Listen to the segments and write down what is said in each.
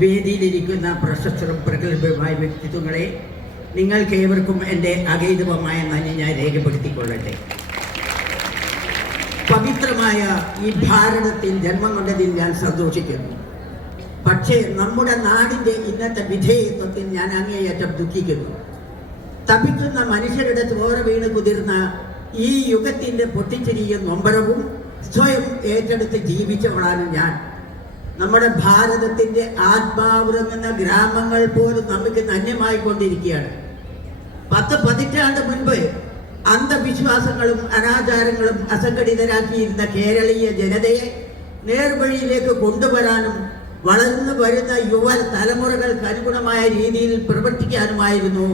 വേദിയിലിരിക്കുന്ന പ്രശസ്തരും പ്രഗത്ഭരുമായ വ്യക്തിത്വങ്ങളെ നിങ്ങൾക്ക് ഏവർക്കും എന്റെ അഗൈതവമായ നന്ദി ഞാൻ രേഖപ്പെടുത്തിക്കൊള്ളട്ടെ. പവിത്രമായ ഈ ഭാരതത്തിൽ ജന്മം കൊണ്ടതിൽ ഞാൻ സന്തോഷിക്കുന്നു. പക്ഷേ നമ്മുടെ നാടിന്റെ ഇന്നത്തെ വിധേയത്വത്തിൽ ഞാൻ അങ്ങേയറ്റം ദുഃഖിക്കുന്നു. തപിക്കുന്ന മനുഷ്യരുടെ ചോര വീണ് കുതിർന്ന ഈ യുഗത്തിന്റെ പൊട്ടിച്ചിരിയും നൊമ്പരവും സ്വയം ഏറ്റെടുത്ത് ജീവിച്ചവളാണ് ഞാൻ. നമ്മുടെ ഭാരതത്തിന്റെ ആത്മാവുറങ്ങുന്ന ഗ്രാമങ്ങൾ പോലും നമുക്ക് ധന്യമായി കൊണ്ടിരിക്കുകയാണ് പത്ത് പതിറ്റാണ്ട് മുൻപ് അന്ധവിശ്വാസങ്ങളും അനാചാരങ്ങളും അസംഘടിതരാക്കിയിരുന്ന കേരളീയ ജനതയെ നേർവഴിയിലേക്ക് കൊണ്ടുവരാനും വളർന്നു വരുന്ന യുവ തലമുറകൾക്ക് അനുഗുണമായ രീതിയിൽ പ്രവർത്തിക്കാനുമായിരുന്നു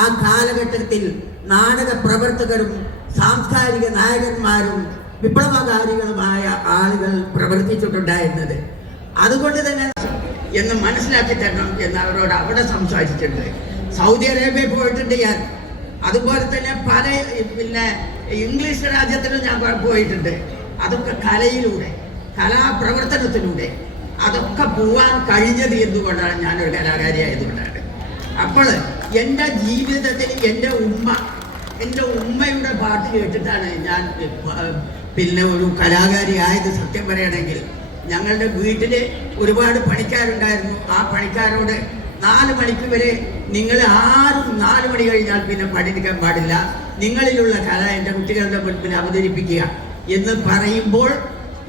ആ കാലഘട്ടത്തിൽ നാടക പ്രവർത്തകരും സാംസ്കാരിക നായകന്മാരും വിപ്ലവകാരികളുമായ ആളുകൾ പ്രവർത്തിച്ചിട്ടുണ്ടായിരുന്നത്. അതുകൊണ്ട് തന്നെ എന്ന് മനസ്സിലാക്കി തരണം എന്ന് അവരോട് അവിടെ സംസാരിച്ചിട്ടുണ്ട്. സൗദി അറേബ്യ പോയിട്ടുണ്ട് ഞാൻ. അതുപോലെ തന്നെ പല പിന്നെ ഇംഗ്ലീഷ് രാജ്യത്തിലും ഞാൻ പോയിട്ടുണ്ട്. അതൊക്കെ കലയിലൂടെ കലാപ്രവർത്തനത്തിലൂടെ. അതൊക്കെ പോവാൻ കഴിഞ്ഞത് എന്തുകൊണ്ടാണ്? ഞാനൊരു കലാകാരി ആയതുകൊണ്ടാണ് അപ്പോൾ എന്റെ ജീവിതത്തിൽ എന്റെ ഉമ്മ എന്റെ ഉമ്മയുടെ പാട്ട് കേട്ടിട്ടാണ് ഞാൻ പിന്നെ ഒരു കലാകാരി ആയത് സത്യം പറയുകയാണെങ്കിൽ. ഞങ്ങളുടെ വീട്ടിൽ ഒരുപാട് പണിക്കാരുണ്ടായിരുന്നു. ആ പണിക്കാരോട് നാല് മണിക്ക് വരെ നിങ്ങൾ ആരും നാല് മണി കഴിഞ്ഞാൽ പിന്നെ പഠിക്കാൻ പാടില്ല. നിങ്ങളിലുള്ള കല എന്റെ കുട്ടികളുടെ മുൻപിൽ അവതരിപ്പിക്കുക എന്ന് പറയുമ്പോൾ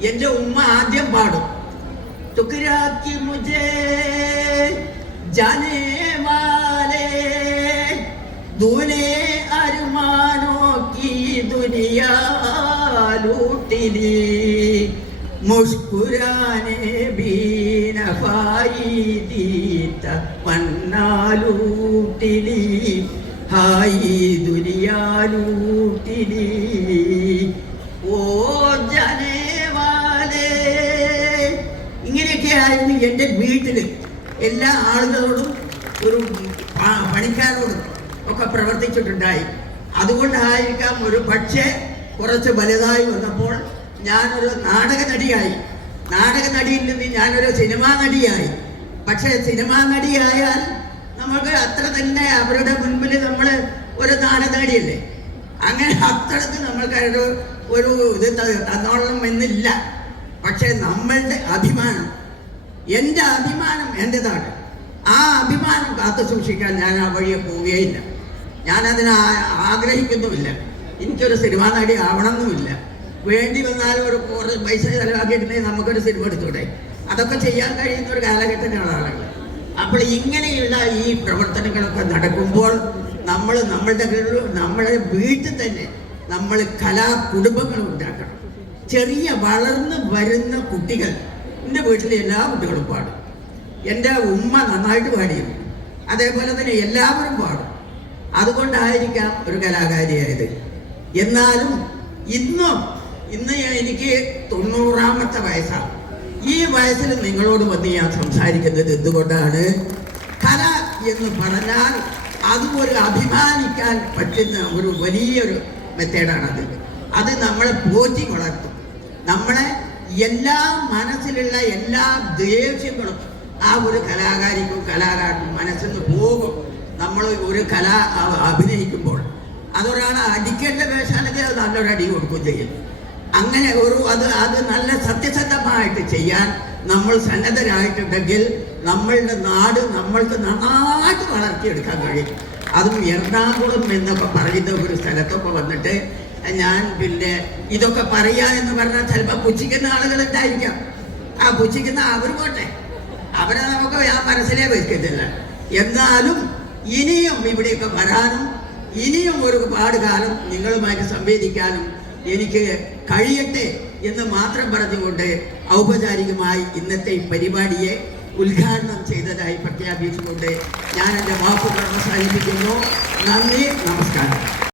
എന്റെ ഉമ്മ ആദ്യം പാടും. തുക്കിരാക്കി മുജേ ജനേ വാലേ മുസ്കുരാനെ ബീനഫായി മണ്ണാലൂട്ടിലി. ഹായി ദുരിയാലൂട്ടിലി ഓ ജനേവാലേ. ഇങ്ങനെയൊക്കെയായിരുന്നു എന്റെ വീട്ടിൽ എല്ലാ ആളുകളോടും ഒരു പണിക്കാരോടും ഒക്കെ പ്രവർത്തിച്ചിട്ടുണ്ടായി. അതുകൊണ്ടായിരിക്കാം ഒരു പക്ഷേ കുറച്ച് വലുതായി വന്നപ്പോൾ ഞാനൊരു നാടക നടിയായി നാടക നടിയിൽ നിന്ന് ഞാനൊരു സിനിമാ നടിയായി. പക്ഷേ സിനിമാ നടിയായാൽ നമുക്ക് അത്ര തന്നെ അവരുടെ മുൻപിൽ നമ്മൾ ഒരു നാടക നടിയല്ലേ അങ്ങനെ അത്രയ്ക്ക് നമ്മൾക്ക് ഒരു ഒരു ഇത് ത- തന്നോളണം എന്നില്ല. പക്ഷെ നമ്മളുടെ അഭിമാനം എന്റെ അഭിമാനം എന്റെതാണ് ആ അഭിമാനം കാത്തു സൂക്ഷിക്കാൻ ഞാൻ ആ വഴിയെ പോവുകയില്ല. ഞാനതിനെ ആഗ്രഹിക്കുന്നുമില്ല. എനിക്കൊരു സിനിമാ നടി ആവണമെന്നുമില്ല. വേണ്ടി വന്നാലും ഒരു കുറച്ച് പൈസ ചെലവാക്കിയിട്ടുണ്ടെങ്കിൽ നമുക്കൊരു സിനിമ എടുത്തൂടെ? അതൊക്കെ ചെയ്യാൻ കഴിയുന്ന ഒരു കാലഘട്ടത്തിലാണ് ആളുകൾ. അപ്പോൾ ഇങ്ങനെയുള്ള ഈ പ്രവർത്തനങ്ങളൊക്കെ നടക്കുമ്പോൾ നമ്മൾ നമ്മളുടെ നമ്മളെ വീട്ടിൽ തന്നെ നമ്മൾ കലാ കുടുംബങ്ങൾ ഉണ്ടാക്കണം. ചെറിയ വളർന്ന് വരുന്ന കുട്ടികൾ. എന്റെ വീട്ടിലെ എല്ലാ കുട്ടികളും പാടും. എന്റെ ഉമ്മ നന്നായിട്ട് പാടിയിരുന്നു. അതേപോലെ തന്നെ എല്ലാവരും പാടും. അതുകൊണ്ടായിരിക്കാം ഒരു കലാകാരിയായത്. എന്നാലും ഇന്നും ഇന്ന് എനിക്ക് തൊണ്ണൂറാമത്തെ വയസ്സാണ്. ഈ വയസ്സിൽ നിങ്ങളോട് വന്ന് ഞാൻ സംസാരിക്കുന്നത് എന്തുകൊണ്ടാണ്? കല എന്ന് പറഞ്ഞാൽ അത് ഒരു അഭിമാനിക്കാൻ പറ്റുന്ന ഒരു വലിയൊരു മെത്തേഡാണ് അത് നമ്മളെ പോറ്റി വളർത്തും. നമ്മളെ എല്ലാ മനസ്സിലുള്ള എല്ലാ ദേഷ്യങ്ങളും ആ ഒരു കലാകാരിക്കും കലാകാരനും മനസ്സിൽ നിന്ന് പോകും. നമ്മൾ ഒരു കല അഭിനയിക്കുമ്പോൾ. അതൊരാൾ അടിക്കേണ്ട വേഷാണെങ്കിൽ അത് നല്ലൊരു അടി കൊടുക്കുകയും ചെയ്യും. അങ്ങനെ ഒരു അത് അത് നല്ല സത്യസന്ധമായിട്ട് ചെയ്യാൻ നമ്മൾ സന്നദ്ധരായിട്ടുണ്ടെങ്കിൽ നമ്മളുടെ നാട് നമ്മൾക്ക് നന്നായിട്ട് വളർത്തിയെടുക്കാൻ കഴിയും. അതും എറണാകുളം എന്നൊക്കെ പറയുന്ന ഒരു സ്ഥലത്തൊക്കെ വന്നിട്ട് ഞാൻ പിന്നെ ഇതൊക്കെ പറയുക എന്ന് പറഞ്ഞാൽ ചിലപ്പോൾ പുച്ഛിക്കുന്ന ആളുകൾ ഉണ്ടായിരിക്കാം. ആ പുച്ഛിക്കുന്ന അവർ പോട്ടെ. അവരെ നമുക്ക് ഞാൻ മനസ്സിലേ വെക്കുന്നില്ല എന്നാലും ഇനിയും ഇവിടെയൊക്കെ വരാനും ഇനിയും ഒരുപാട് കാലം നിങ്ങളുമായിട്ട് സംവേദിക്കാനും എനിക്ക് കഴിയട്ടെ എന്ന് മാത്രം പറഞ്ഞുകൊണ്ട് ഔപചാരികമായി ഇന്നത്തെ പരിപാടിയെ ഉദ്ഘാടനം ചെയ്തതായി പ്രഖ്യാപിച്ചുകൊണ്ട് ഞാൻ എന്റെ വാക്കുകൾ അവസാനിപ്പിക്കുന്നു. നന്ദി നമസ്കാരം.